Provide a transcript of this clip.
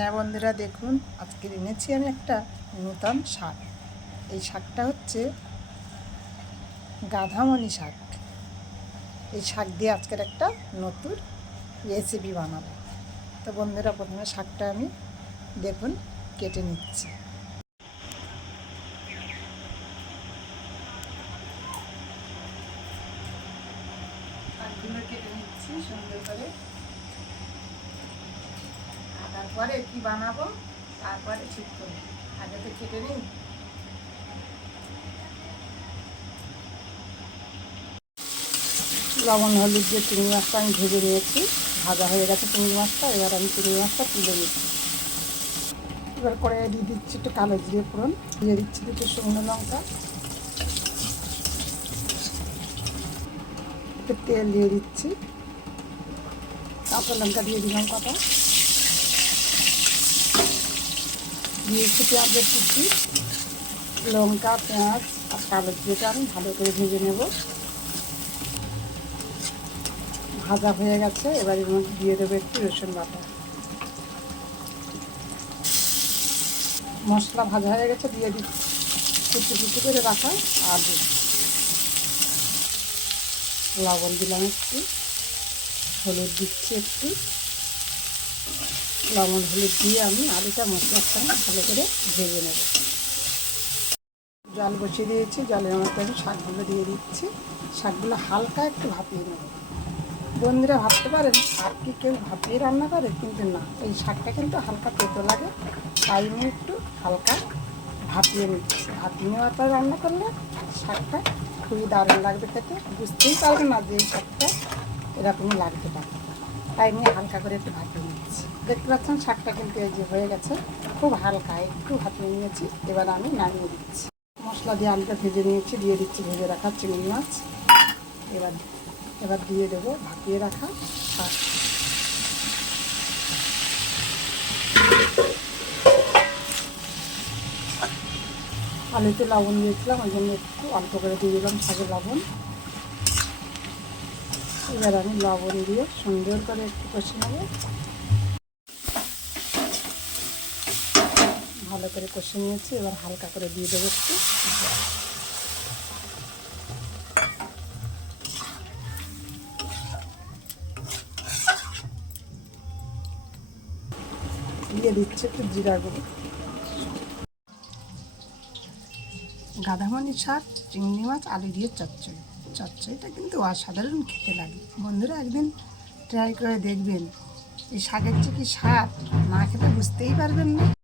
হ্যাঁ বন্ধুরা, দেখুন আজকে এনেছি আমি একটা নূতন শাক। এই শাকটা হচ্ছে গাধামণি শাক। এই শাক দিয়ে আজকের একটা নতুন রেসিপি বানাবো। তো বন্ধুরা, প্রথমে শাকটা আমি দেখুন, কেটে নিচ্ছি। শাকগুলো কেটে নিচ্ছি, সুন্দর করে তারপরে কি বানাবো? তারপরে ঠিক করব আগে তো কেটে নিই। লবণ, হলুদ দিয়ে চিংড়ি মাছটা আমি ভেজে নিয়েছি। ভাজা হয়ে গেছে চিংড়ি মাছটা, এবার আমি চিংড়ি মাছটা তুলে নিচ্ছি। এবার করে দিয়ে দিচ্ছি একটু কালো জিরে ফোড়ন। দিয়ে দিচ্ছি দুটো শুকনো লঙ্কা। একটু তেল দিয়ে দিচ্ছি। কাঁচা লঙ্কা দিয়ে দিলাম কটা। দিয়েছি পেঁয়াজের কুচি, লঙ্কা, পেঁয়াজ আর কালো জিরেটা আমি ভালো করে ভেজে নেব। ভাজা হয়ে গেছে, এবার এর মধ্যে দিয়ে দেবো একটু রসুন বাটা। মশলা ভাজা হয়ে গেছে, দিয়ে দিচ্ছি কুচি কুচি করে রাখা আলু লবণ দিলাম একটু, হলুদ দিচ্ছি একটু। লবণ, হলুদ দিয়ে আমি আলুটা মশলার সঙ্গে ভালো করে ভেজে নেব। জল বসিয়ে দিয়েছি, জলের মধ্যে আমি শাকগুলো দিয়ে দিচ্ছি। শাকগুলো হালকা একটু ভাপিয়ে নেব। বন্ধুরা ভাবতে পারেন, শাক কি কেউ ভাপিয়ে রান্না করে? কিন্তু না, এই শাকটা কিন্তু হালকা তেতো লাগে, তাই আমি একটু হালকা ভাপিয়ে নিচ্ছি। ভাপিয়ে নেওয়ার পর রান্না করলে শাকটা খুবই দারুণ লাগবে খেতে। বুঝতেই পারবে না যে এই শাকটা এরকমই লাগতে পারে। তাই আমি হালকা করে একটু ভাপিয়ে নিচ্ছি দেখতে পাচ্ছেন, শাকটা কিন্তু এই যে হয়ে গেছে। খুব হালকা, একটু ভাপিয়ে নিয়েছি। এবার আমি নামিয়ে দিচ্ছি মশলা দিয়ে আলুটা ভেজে নিয়েছি, দিয়ে দিচ্ছি ভেজে রাখা চিংড়ি মাছ। এবার এবার দিয়ে দেবো ভাপিয়ে রাখা শাক। আলুতে লবণ দিয়েছিলাম, ওই জন্য একটু অল্প করে দিয়ে দিলাম শাকের লবণ। এবার আমি লবণ দিয়ে সুন্দর করে একটু কষে নেব। ভালো করে কষে নিয়েছি, এবার হালকা করে দিয়ে দেবো একটু। দিয়ে দিচ্ছে একটু জিরা গুঁড়ো। শাক চিংড়ি মাছ, আলু দিয়ে চচ্চড়ি। চচ্চড়িটা কিন্তু অসাধারণ খেতে লাগে। বন্ধুরা একদিন ট্রাই করে দেখবেন। এই শাকের যে কি স্বাদ, না খেতে বুঝতেই পারবেন না।